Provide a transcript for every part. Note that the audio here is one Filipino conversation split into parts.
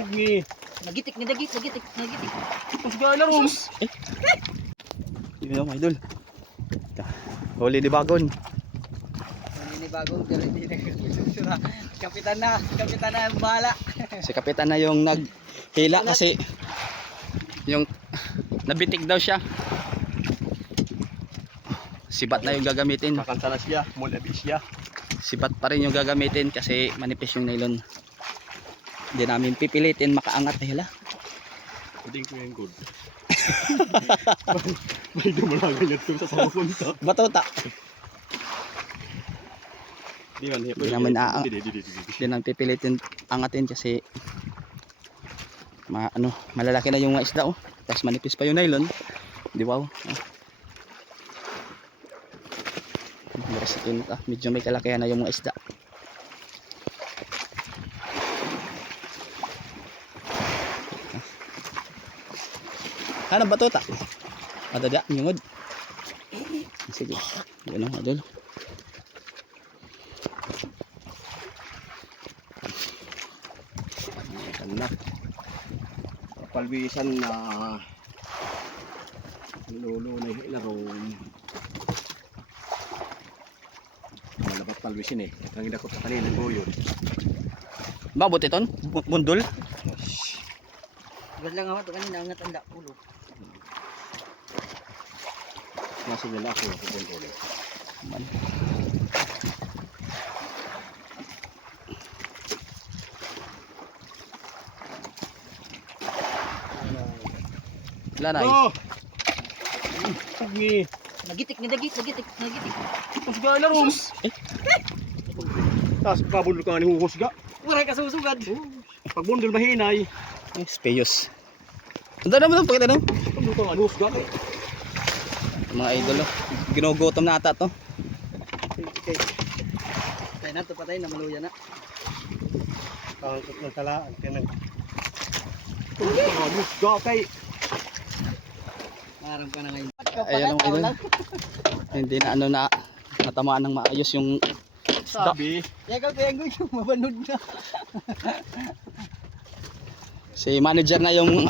Sige. Nagitik ni dagit, nagitik. Mas gala Roms. Yun yung idol. Huli di bagon. Hindi ni bagong pero hindi na. Kapitan na ang bahala. Si kapitan na yung naghila kasi yung nabitik daw siya. Sibat na yung gagamitin. Kakanta na siya, mulabi siya. Sibat pa rin yung gagamitin kasi manipis yung nylon. Hindi namin pipilitin makaangat hila. Pwedeng ko yung good. May dumalaga niya ito sa sapunta. Batuta. Di man, Hindi naman Hindi namin pipilitin angatin kasi malalaki na yung mga isda oh. Tapos manipis pa yung nylon. Di ba? Medyo may kalakihan na yung mga isda. Ano batuta? Adada, nyungod. Sige. Yan ang adol. Pagnikan na. Palbisan na lolo na hilarom. Malabat palbisin eh. Ang idakot sa kanilang goyo. Mabot iton? Bundol? Gas lang ako kanina angat ang ulo. Nasa nila ako ulit. Man. Wala na. Oh! Sige. Nagitik ni dagit, nagitik. Mas gala Roms. Tapos pabundol ka nga ni huhusga. Wala ka susugad. Pag bundol mahinay. Speyos. Ito naman pakita no? Pabundol ka nga ni huhusga. Mga idol oh. Ginugutom na ata to. Okay. Patay na to, patay na maluya na. Ang nagtalaan ka nang pabundol ka nga ni huhusga kay. Maram ka na ngayon. Ayan ang idol. Hindi na natamaan ng maayos yung isda. Sabi. Yagal kaya yung mabanud na. Si manager na yung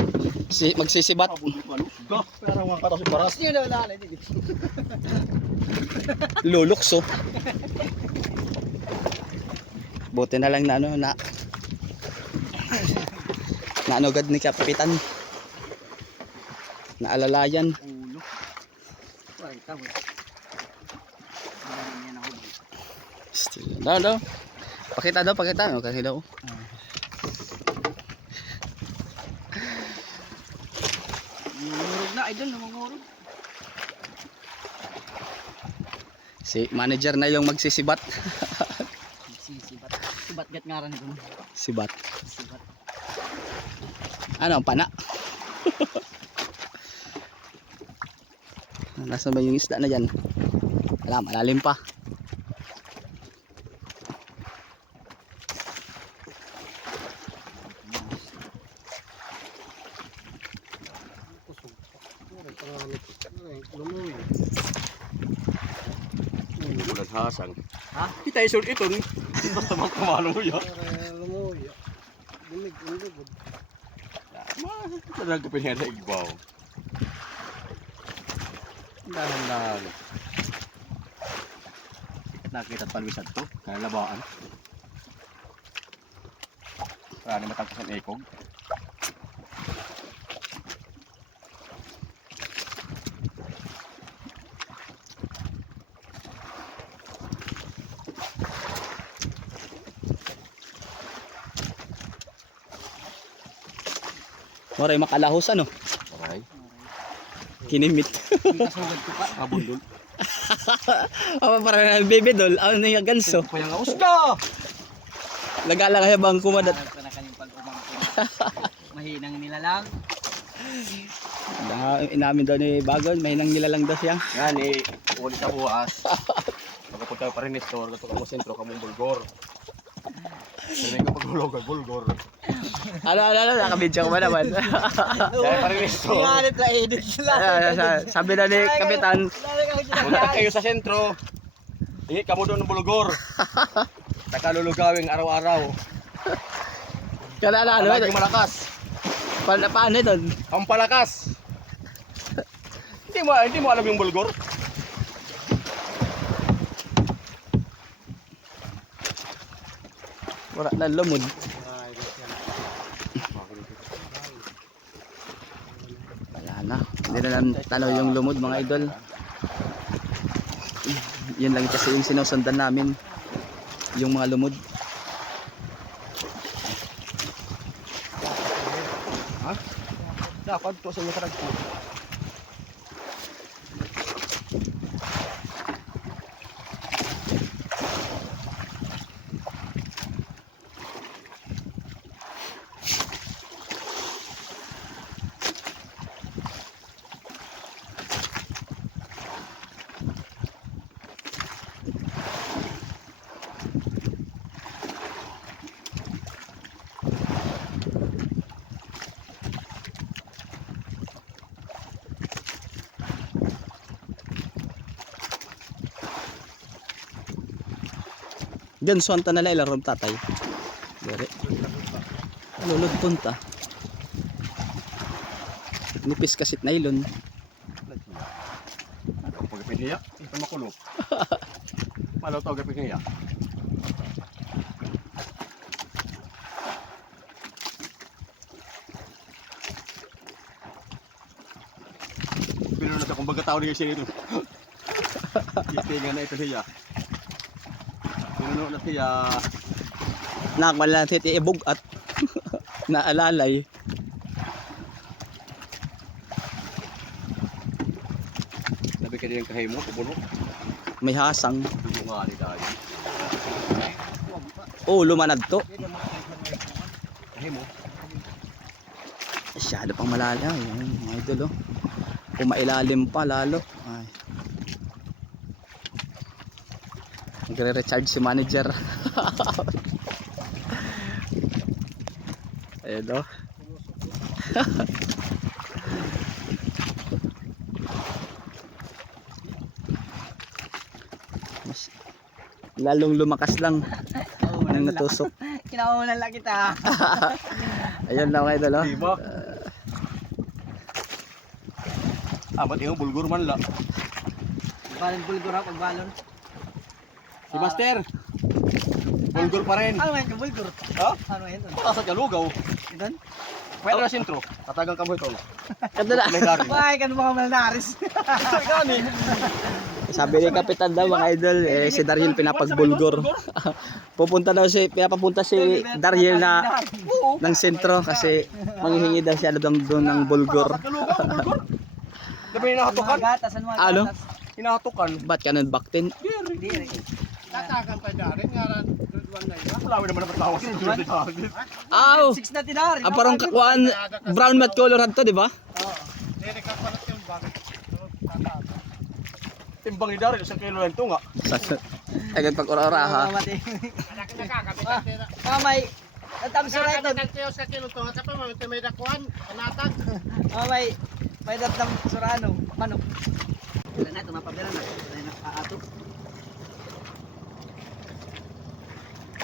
magsisibat. Pabundol ka nga ni huhusga. Pero ang katas yung baras. Sino na wala na dito? Lulukso. Buti na lang na naanugad ni kapitan. Naalalayan. Ulo. Wala tawag. Yan ako. Still. Daw. Pakita daw. Kasi daw. Namurog na idol, namumurog. Si manager na yung magsisibat. Sibat gat ngaran ko. Sibat. Sibat. Ano, pana? Nasaan ba yung isda na dyan? Wala, malalim pa. Bulan hasang. Ha? Kita isun ito ni. Basta mang kumano mo ya. Lumuya. Bulig, bulig. Talaga pinera igbaw. Dahan-dahan. Nakita at palwisad to. Kaya labaan. Para ni matagpas ang ekog. Moray makalahos ano? Aray. Kinimit. Kasugad ko pa. Kabundol. Para na baby doll. Ano yung ganso? Kaya nga usga! Lagala kaya bang kumadat? Harap ka na kanyang pag-umangkin. Mahinang nilalang. Inamin daw ni Bagon. Mahinang nilalang daw siya. Yan eh. Ulit sa buwas. Magkapunta pa rin ni store. Gato ka mo sentro ka mong bulgor. Sanay ka paghulog ang bulgor. Ano, nakabidyo ko ba naman? Kaya pa rin ni store. Singalit na edit sila. Sabi na ni Kapitan, Punta kayo sa sentro. Hingi ka mo doon ng bulgor. Nakalulugawing araw-araw. Kaya ano, Laging malakas. paano ito? Ang palakas. Hindi mo alam yung bulgor? Wala na lumod. Wala na. Hindi na lang tanaw yung lumod mga idol. Yun lang kasi yung sinusundan namin. Yung mga lumod. Ha? Dapat to sa inyo karag ko. Diyan suwanta na lang ilarom tatay. Dari. Lulod punta. Nipis kasit nylon. Pag piniya, ito makulo. Malo to gapig niya. Pero na kung baga tao niya siya ito. Itingan na ito niya. Pinuno na siya. Nakakala natin iibog at naalalay. Labi ka din kahimo, pupuno. May hasang. Hindi nga ni tayo. Oh, lumanad to. Kahimo. Masyado pang malalim. Ay, mga idol oh. Kumailalim pa lalo. Ay. Nagre-recharge si manager. Ayun oh. Lalong lumakas lang nang natusok. Kinaunan lang kita. Ayun lang mga idol oh. Diba? Ba't yung bulgur man la? Balon bulgur ha, pagbalon. Si Master! Bulgur pa rin! Ano yan yung bulgur? Ha? Ano yan? Asa ka lugaw? Idan? Pwede na sintro. Tatagang ka mo ito. Kadala. Legendary. Why, kan mga malnaris. Gani! Sabi ni Kapitan daw mga idol, si Daryl pinapagbulgor. Pinapapunta si Daryl na ng sentro kasi manghihingi daw siya doon ng bulgor. Asa ka lugaw, bulgur? Dabi hinahatukan? Mga gatas, ano mga Ano? gatas? Hinahatukan. Ba't ka nun baktin? Diri. Tatagan pa dyan, nga rin, duduan na yun. Wala naman naman tawas. Aw! 6 na tinari. Ah, parang kakuan, brown mat color to, di ba? Oo. Hindi ka pala yung bakit. Tatagan. Timbang ni Daryl, 1 kilo lang ito nga. Agad pag-ora-ora ha. Anak na kakapitan tira. Mamay. Natapos na ito. Kakapitan tiyo sa kilo to. Tapos mamit may dakuan. Anatag. Mamay. May datang surano. Manok. Wala na ito. Mapabira na. Wala na nakaato.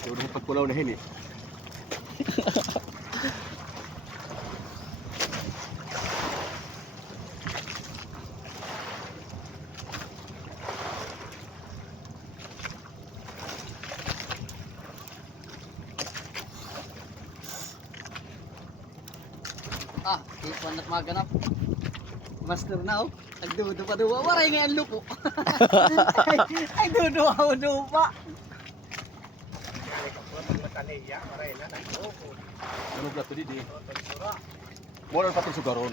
Udah pagkulaw na hini. Ah, ipon at maganap. Master na oh. Nagdudo pa duwa. Waray nga ang lupo. Ay dudo ako dupa. Mataniya, maray na. Nagtuko. Ano ba ito di? Moral pa ito sugaron.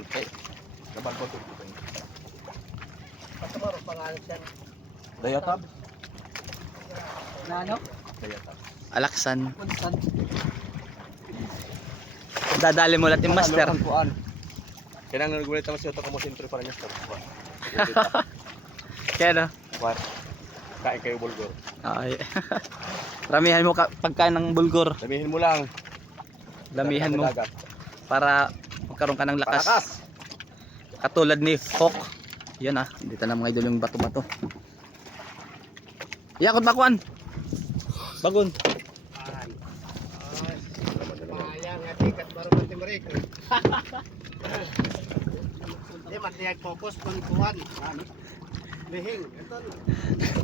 Nabal pa ito. Patamaro pangalan siya. Dayatab? Na ano? Dayatab. Alaksan. Punsan. Dadali mo lahat yung master. Kaya nang nagulit naman siya ito kung sentro para niya. Kaya no? What? Kain kayo bulgur. Ay. Ramihan mo pagkain ng bulgor. Damihin mo lang. Damihan mo Dagat. para magkaroon ka ng lakas. Palakas! Katulad ni Hawk. Yan ah. Dito na mga idol yung bato-bato. Yakot bakuan. Bagon. Sayang nga Natikat baru mati mereka. Dia mati fokus pentuan. Lihing. Ito.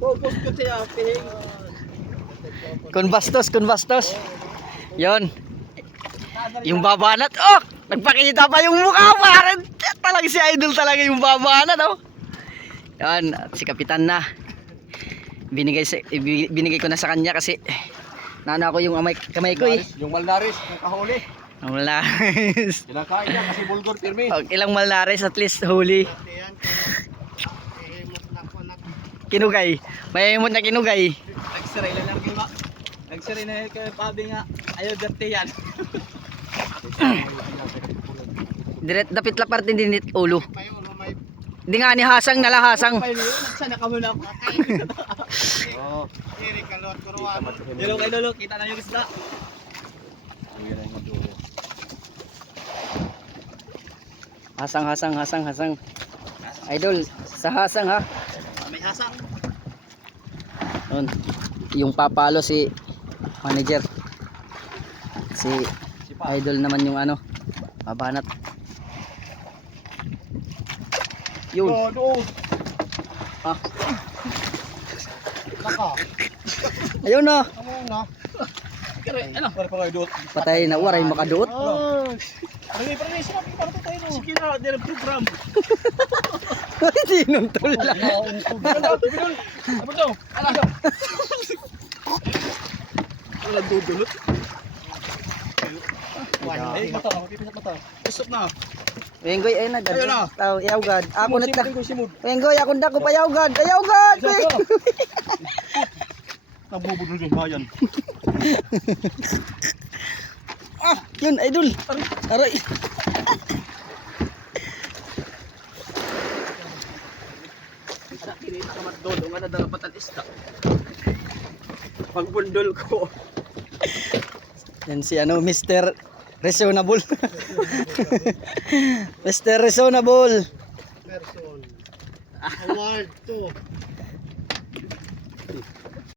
Focus ko siya, pihing. Kun bastos. Yon. Yung babanat. Oh! Nagpakita pa yung mukha parang talaga si Idol talaga yung babanat oh. Yan, at si Kapitan na. Binigay ko na sa kanya kasi nana ako yung kamay ko eh. Yung malnaris, yung kahuli. Wala. Kinakain niya kasi bulgur pirmi. Ilang malnares at least huli. Yan. Ihimot na ko na. Kinugay. May himot na kinugay. Nagsiray na lang ba? Nagsiray na kay Pabi nga. Ayaw dati yan. Direct dapit la parte din ulo. Payo no may Di nga ni hasang nalahasang. Nagsana ka muna ako. Oo. iri kalot kuruan. Hello kay Lolo, kita na yung isda. Hasang. Idol, sa hasang ha. May hasang. Yun. Yung papalo si manager. Si Idol naman yung ano, babanat. Yun. doon. Naka. Ayun na. Amo na. Ano? Para pa kayo doon. Patay na waray makaduot. Parang sinabi para tayo no. Sige na, din ang program. Hindi nung tula. Ano daw? Wala dudulot. Eh, mata, mapipisat mata. Usap na. Wenggoy ay na Ayun na. Taw yawgad. Ako na ta. Simod. Wenggoy ako na ko payawgad. Ayawgad. Nabubudol din bayan. Yun Idol. Aray. Sa kini kamat dodo nga na dapat ang isda. Pagbundol ko. Yan si ano Mr. Reasonable. Mr. Reasonable. Person. Award 2.